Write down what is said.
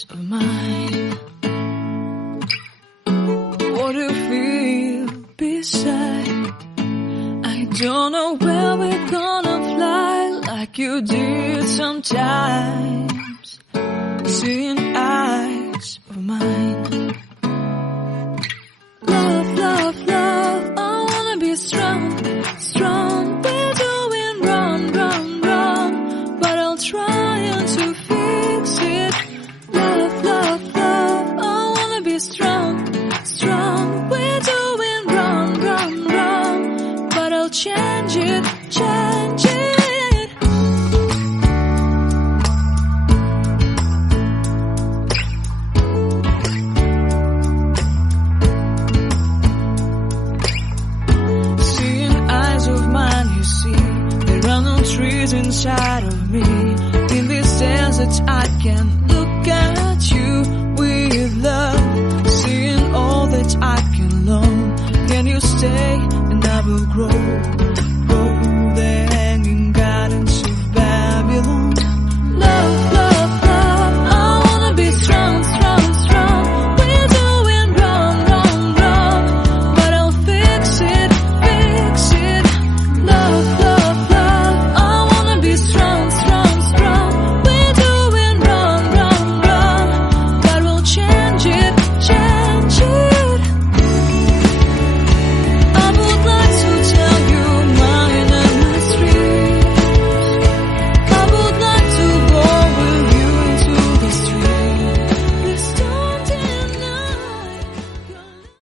eyes of mine. What do you feel beside? I don't know where we're gonna fly like you did sometimes. Seeing eyes of mine. Love, love, love, I wanna be strong, strong. We're doing wrong, wrong, wrong, but I'll try to fix it. Love, love, love, I wanna be strong, strong. We're doing wrong, wrong, wrong, but I'll change it, change it. Trees inside of me. In this desert I can look at you with love. Seeing all that I can learn. Can you stay and I will grow?